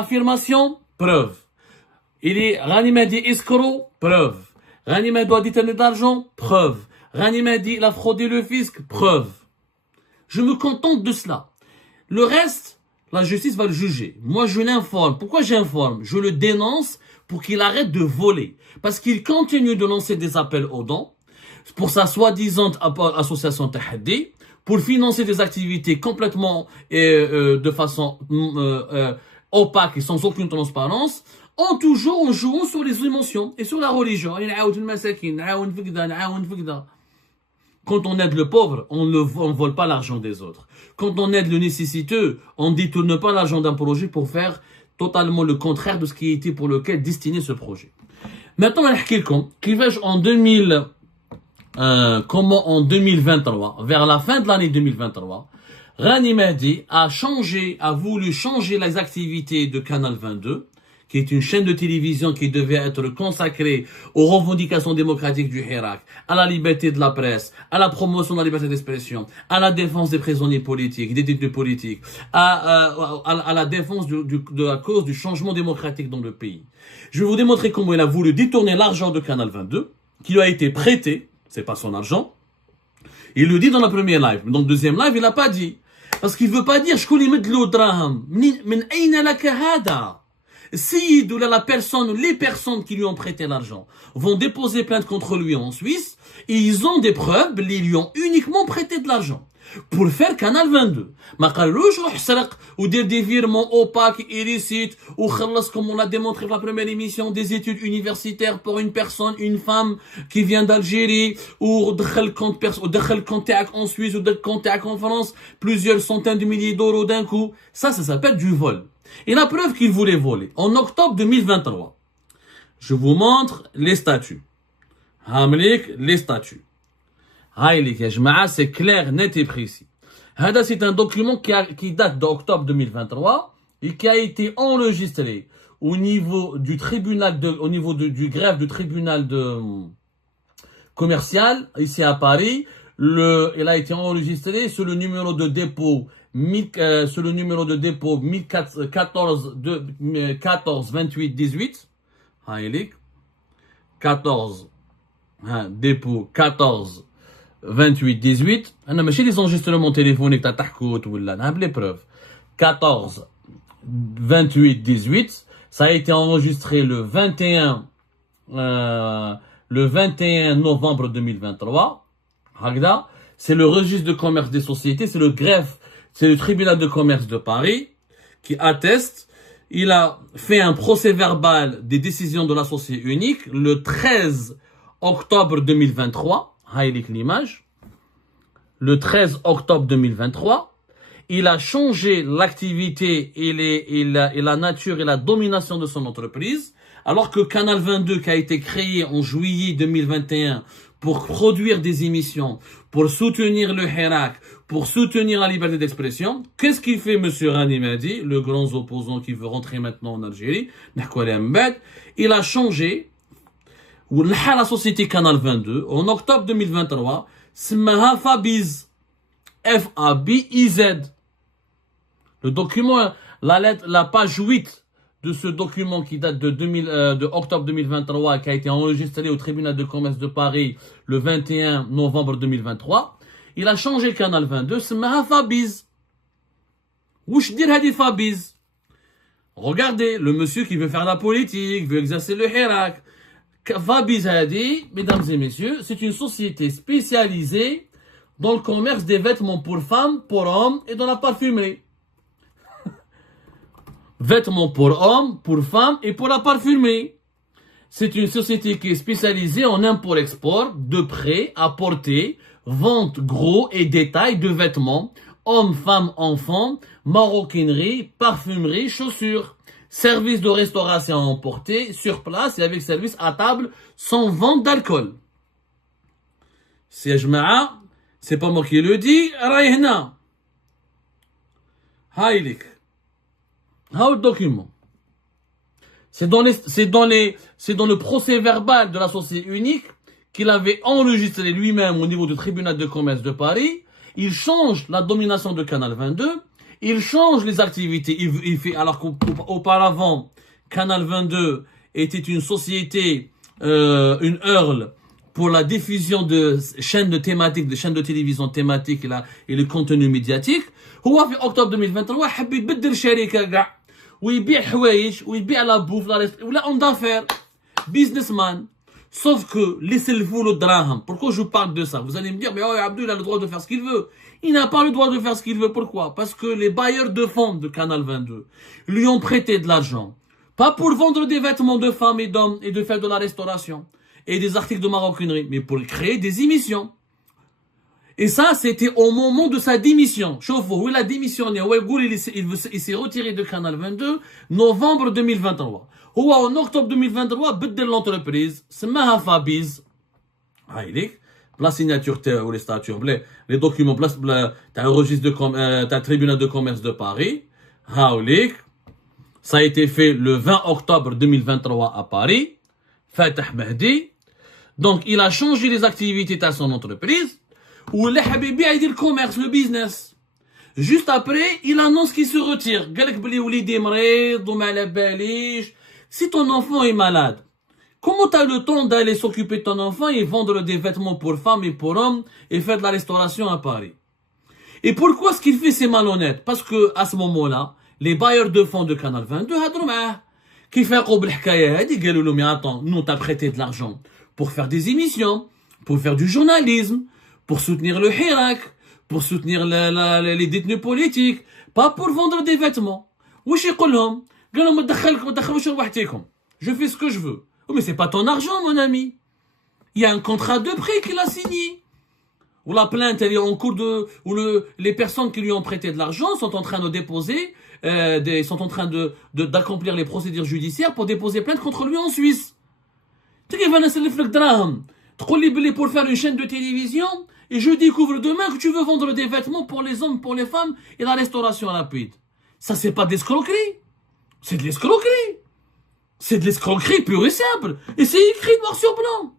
Affirmation, preuve. Il est Rani m'a dit escroc, preuve. Rani m'a doit détourner d'argent, preuve. Rani m'a dit il a fraudé le fisc, preuve. Je me contente de cela. Le reste, la justice va le juger. Moi, je l'informe. Pourquoi j'informe? Je le dénonce pour qu'il arrête de voler. Parce qu'il continue de lancer des appels aux dons pour sa soi-disant association Tahaddi, pour financer des activités complètement de façon opaque et sans aucune transparence, en jouant sur les émotions et sur la religion. Quand on aide le pauvre, on ne vole pas l'argent des autres. Quand on aide le nécessiteux, on ne détourne pas l'argent d'un projet pour faire totalement le contraire de ce qui était pour lequel destiné ce projet. Maintenant, on va vous comment en 2023, vers la fin de l'année 2023, Rani Mahdi a voulu changer les activités de Canal 22, qui est une chaîne de télévision qui devait être consacrée aux revendications démocratiques du Hirak, à la liberté de la presse, à la promotion de la liberté d'expression, à la défense des prisonniers politiques, des détenus politiques, à la défense de la cause du changement démocratique dans le pays. Je vais vous démontrer comment il a voulu détourner l'argent de Canal 22, qui lui a été prêté, c'est pas son argent. Il le dit dans la première live, mais dans le deuxième live, il n'a pas dit. Parce qu'il veut pas dire, je connais draham. Min ayna laka hada. Si la personne, les personnes qui lui ont prêté l'argent vont déposer plainte contre lui en Suisse, et ils ont des preuves, ils lui ont uniquement prêté de l'argent. Pour faire Canal 22. Ma قالوش روح سرق ودير des virements opaques, illicites, ou خلص comme on l'a démontré dans la première émission, des études universitaires pour une personne, une femme qui vient d'Algérie, ou دخل compte en Suisse, ou دخل compte en France, plusieurs centaines de milliers d'euros d'un coup. Ça s'appelle du vol. Et la preuve qu'il voulait voler. En octobre 2023, je vous montre les statuts. Hamlik, les statuts. C'est clair, net et précis. C'est un document qui date d'octobre 2023 et qui a été enregistré au niveau du tribunal du greffe du tribunal commercial ici à Paris. Il a été enregistré sur le numéro de dépôt 14 28 18. 14 dépôt 14 28 18. انا ماشي les enregistrements téléphoniques تاع تحكوت ولا نهب les preuves. 14 28 18. Ça a été enregistré le 21 novembre 2023. هكذا. C'est le registre de commerce des sociétés, c'est le greffe, c'est le tribunal de commerce de Paris qui atteste. Il a fait un procès verbal des décisions de l'associé unique le 13 octobre 2023. L'image. Le 13 octobre 2023, il a changé l'activité et la nature et la domination de son entreprise, alors que Canal 22, qui a été créé en juillet 2021 pour produire des émissions, pour soutenir le Hirak, pour soutenir la liberté d'expression, qu'est-ce qu'il fait, monsieur Rani Mahdi, le grand opposant qui veut rentrer maintenant en Algérie? Il a changé la société Canal 22 en octobre 2023, سماها Fabiz, F-A-B-I-Z. Le document, la page 8 de ce document qui date de octobre 2023, qui a été enregistré au tribunal de commerce de Paris le 21 novembre 2023, il a changé Canal 22, سماها Fabiz. Ouch dir hadi Fabiz. Regardez, le monsieur qui veut faire la politique, veut exercer le Hirak. Fabiz Hadi, mesdames et messieurs, c'est une société spécialisée dans le commerce des vêtements pour femmes, pour hommes et dans la parfumerie. Vêtements pour hommes, pour femmes et pour la parfumerie. C'est une société qui est spécialisée en import-export de prêt à porter, vente gros et détail de vêtements, hommes, femmes, enfants, maroquinerie, parfumerie, chaussures. Service de restauration à emporter sur place et avec service à table sans vente d'alcool. C'est pas moi qui le dis, Raïhna. Haïlik. Haïl document. C'est dans le procès verbal de la société unique qu'il avait enregistré lui-même au niveau du tribunal de commerce de Paris. Il change la domination de Canal 22. Il change les activités. Il fait, alors qu'auparavant, Canal 22 était une société, une URL pour la diffusion de chaînes de thématiques, de chaînes de télévision thématiques et le contenu médiatique. هو في octobre 2023 حب يبدل الشركة كاع ويبيع حوايج ويبيع لا بوف ولا اون دافير businessman. Sauf que laissez-le-vous le draham. Pourquoi je parle de ça? Vous allez me dire, mais oh, Abdou, il a le droit de faire ce qu'il veut. Il n'a pas le droit de faire ce qu'il veut. Pourquoi? Parce que les bailleurs de fonds de Canal 22 lui ont prêté de l'argent. Pas pour vendre des vêtements de femmes et d'hommes et de faire de la restauration et des articles de maroquinerie, mais pour créer des émissions. Et ça, c'était au moment de sa démission. Chauffe-vous, il a démissionné. Il s'est retiré de Canal 22 novembre 2023. En octobre 2023, بدل l'entreprise, سماها Fabiz. هايليك la signature ou les statuts, les documents, t'as un registre de t'as un tribunal de commerce de Paris. هاوليك. Ça a été fait le 20 octobre 2023 à Paris. Fatah Mahdi. Donc, il a changé les activités de son entreprise. Ou les habibi a dit le commerce, le business. Juste après, il annonce qu'il se retire. Si ton enfant est malade, comment tu as le temps d'aller s'occuper de ton enfant et vendre des vêtements pour femmes et pour hommes et faire de la restauration à Paris? Et pourquoi ce qu'il fait, c'est malhonnête? Parce que, à ce moment-là, les bailleurs de fonds de Canal 22, qui fait mais attends, nous t'as prêté de l'argent pour faire des émissions, pour faire du journalisme, pour soutenir le Hirak, pour soutenir les détenus politiques, pas pour vendre des vêtements. Je fais ce que je veux. Oh, mais c'est pas ton argent, mon ami. Il y a un contrat de prêt qu'il a signé. Ou la plainte, elle est en cours les personnes qui lui ont prêté de l'argent sont en train de déposer, sont en train d'accomplir les procédures judiciaires pour déposer plainte contre lui en Suisse. Tu dis, pour faire une chaîne de télévision, et je découvre demain que tu veux vendre des vêtements pour les hommes, pour les femmes, et la restauration rapide. Ça, c'est pas de l'escroquerie. C'est de l'escroquerie. C'est de l'escroquerie pure et simple. Et c'est écrit noir sur blanc.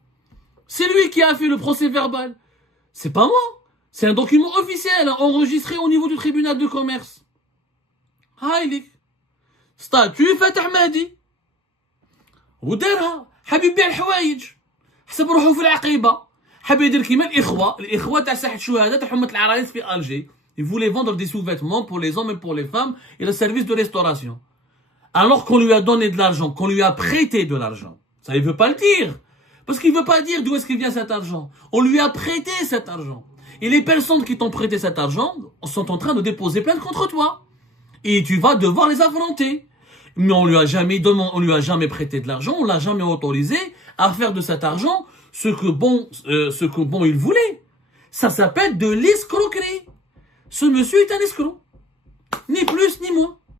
C'est lui qui a fait le procès verbal. C'est pas moi. C'est un document officiel, enregistré au niveau du tribunal de commerce. هايليك. statut Fatah Mahdi. ودارها. حبيب يبيع الحوايج. حسب روحه في العقيبة. حب يدير كيما الإخوة تاع ساحة الشهداء تاع حمة العرايس في ألجي. Ils voulaient vendre des sous-vêtements pour les hommes et pour les femmes et le service de restauration. Alors qu'on lui a donné de l'argent, qu'on lui a prêté de l'argent. Ça, il veut pas le dire. Parce qu'il veut pas dire d'où est-ce qu'il vient cet argent. On lui a prêté cet argent. Et les personnes qui t'ont prêté cet argent sont en train de déposer plainte contre toi. Et tu vas devoir les affronter. Mais on lui a jamais prêté de l'argent, on l'a jamais autorisé à faire de cet argent ce que bon il voulait. Ça s'appelle de l'escroquerie. Ce monsieur est un escroc. Ni plus ni moins.